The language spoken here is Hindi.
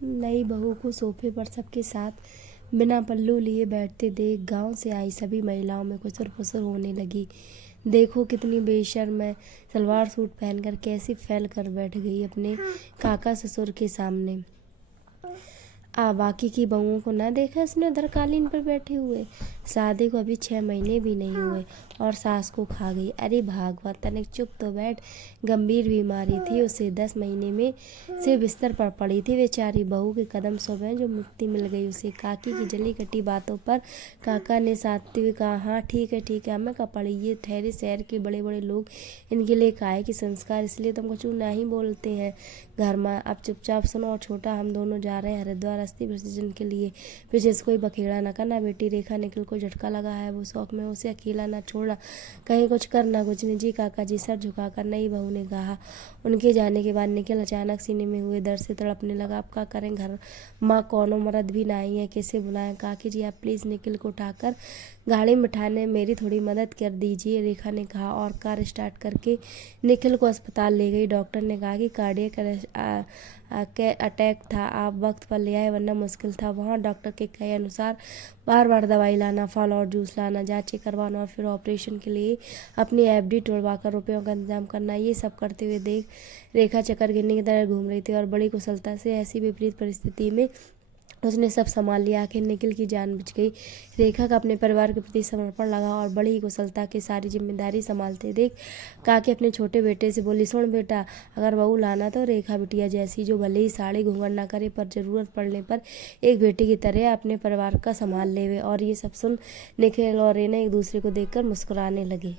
नई बहू को सोफे पर सबके साथ बिना पल्लू लिए बैठते देख गांव से आई सभी महिलाओं में खुसर फुसर होने लगी। देखो कितनी बेशर्म है, सलवार सूट पहनकर कैसी फैल कर बैठ गई अपने काका ससुर के सामने। बाकी की बहुओं को ना देखा इसने उधर कालीन पर बैठे हुए। शादी को अभी 6 महीने भी नहीं हुए और सास को खा गई। अरे भागवत, तनिक चुप तो बैठ। गंभीर बीमारी थी उसे, 10 महीने में से बिस्तर पर पड़ी थी बेचारी। बहू के कदम सुबह जो मुक्ति मिल गई उसे। काकी की जली कटी बातों पर काका ने साधते हुए कहा, हाँ ठीक है, हमें कब पड़ी। ये ठहरे शहर के बड़े बड़े लोग, इनके लिए काहे की संस्कार, इसलिए तुम कुछ नहीं बोलते हैं घर में। अब चुपचाप सुनो। और छोटा, हम दोनों जा रहे हैं हरिद्वार अस्थि विसर्जन के लिए। विशेष कोई बखेड़ा न करना बेटी। रेखा निखिल को झटका लगा है, वो शौक में उसे अकेला न छोड़ना। कहीं कुछ करना कुछ नहीं। जी काका जी, सर झुकाकर नई बहू ने कहा। उनके जाने के बाद निखिल अचानक सीने में हुए दर्द से तड़पने लगा। अब क्या करें, घर माँ कौनो मर्द भी नहीं है, कैसे बुलाएं। काकी जी आप प्लीज़ निखिल को उठाकर गाड़ी में बिठाने मेरी थोड़ी मदद कर दीजिए, रेखा ने कहा और कार स्टार्ट करके निखिल को अस्पताल ले गई। डॉक्टर ने कहा कि कार्डियक अटैक था, आप वक्त पर ले आए वरना मुश्किल था। वहाँ डॉक्टर के कहे अनुसार बार बार दवाई लाना, फल और जूस लाना, जांचें करवाना और फिर ऑपरेशन के लिए अपनी एफडी तोड़वाकर रुपयों का इंतजाम करना। ये सब करते हुए देख रेखा चक्कर गिरने की तरह घूम रही थी और बड़ी कुशलता से ऐसी विपरीत परिस्थिति में उसने सब संभाल लिया। आखिर निखिल की जान बच गई। रेखा का अपने परिवार के प्रति समर्पण लगा और बड़ी ही कुशलता के सारी जिम्मेदारी संभालते देख काकी अपने छोटे बेटे से बोली, सुन बेटा, अगर बहू लाना तो रेखा बिटिया जैसी, जो भले ही साड़ी घूंघट ना करे पर जरूरत पड़ने पर एक बेटी की तरह अपने परिवार का संभाल लेवे। और ये सब सुन निखिल और रेना एक दूसरे को देखकर मुस्कुराने लगे।